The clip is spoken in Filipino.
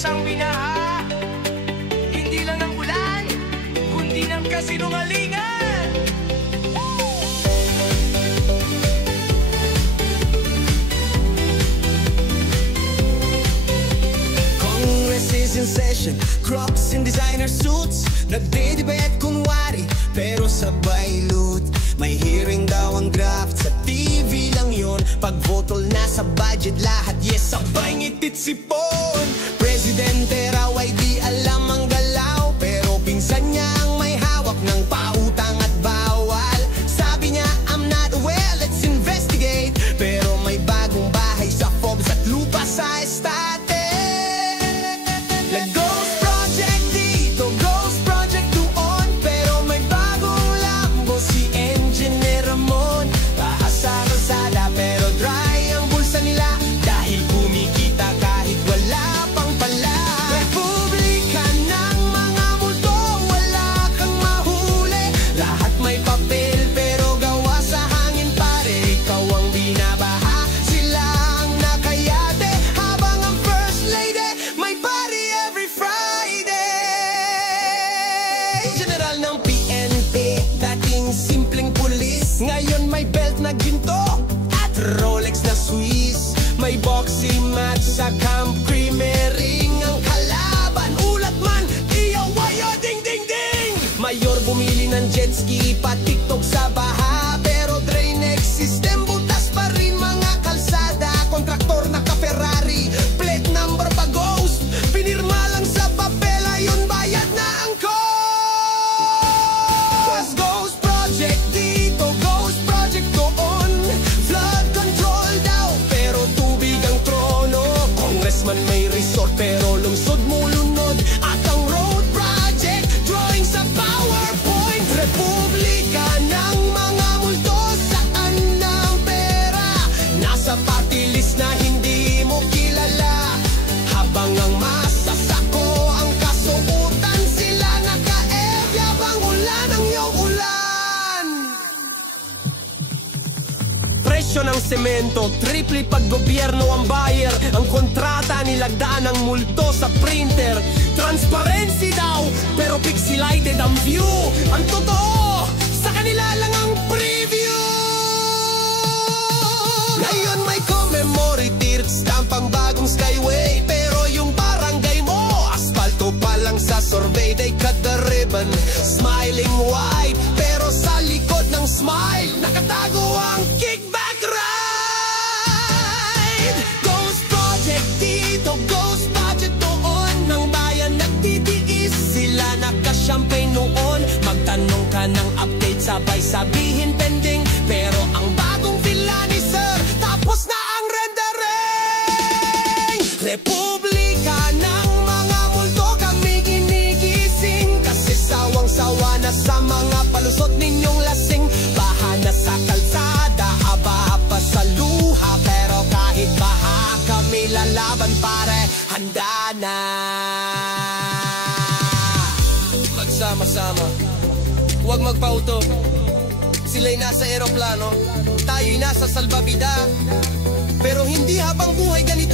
bansang binaha, hindi lang ng ulan, kundi ng kasinungalingan. Congress is in session, crocs in designer suits, nagde-debate kunwari, pero sabay loot. May hearing daw ang draft, sa TV lang yun. Pag votol na sa budget lahat, yes, sabay ngitit sipon. Presidente raw ay di alam ang galaw, pero pinsan niya ang may hawak ng pautang at bawal. Sabi niya, I'm not well, let's investigate. Pero may bagong bahay sa Forbes at lupa sa estate. Ghost project dito, ghost project doon, pero may bagong lambo si Engineer Ramon. Bahas sa kalsada pero dry ang bulsa nila, dahil kumikita kahit wala pang pala. Republika ng mga multo, wala kang mahuli. Lahat may papel pero gawa sa hangin pare. Ikaw ang binabaha, sila ang nakayate, habang ang first lady may party every Friday. General ng PNP, dating simpleng pulis, ngayon may belt na ginto at Rolex na Swiss. May boxing match sa Camp Creamery, ang kalaban ulat man, iyawayo ding ding ding. Mayor bumili ng jet ski, pa-tiktok sa baha, pero drainage system butas pa rin mga kalsada. Kontraktor naka-Ferrari, plate number pa ghost, pinirma lang sa papel, ayun bayad na ang cost. Ghost project dito, ghost project doon, flood control daw pero tubig ang trono. Congressman may resort pero lungsod mo lunod, at ang road project drawing sa PowerPoint. Republika ng mga multo, saan ng pera? Nasa party list na hindi mo kilala, habang ang masasako ang kasuotan, sila naka-ebyabang ulan ang iyong ulan. Presyo ng semento, triple pag gobyerno ang buyer. Ang kontrata nilagdaan ng multo sa printer. Transparency daw, pero pixelated ang view. Ang totoo, sa kanila lang ang preview. Ngayon may commemorative stamp ang bagong Skyway, pero yung barangay mo, asfalto pa lang sa survey. They cut the ribbon, smiling wide, pero sa likod ng smile, nakatago ang kickback ride. Ghost project dito, ghost budget doon, ng bayan nagtitiis, sila naka-champagne noon. Magtanong ka ng update, sabay sabihin pending, pero ang bagong villa ni sir, tapos na ang rendering. Republika ng mga multo, kami ginigising, kasi sawang-sawa na sa mga palusot ninyong lasing. Baha na sa kalsada, aba pa sa luha, pero kahit baha kami lalaban pare, handa na. Magsama-sama, huwag magpauto. Sila'y nasa eroplano, tayo'y nasa salbabida, pero hindi habang buhay ganito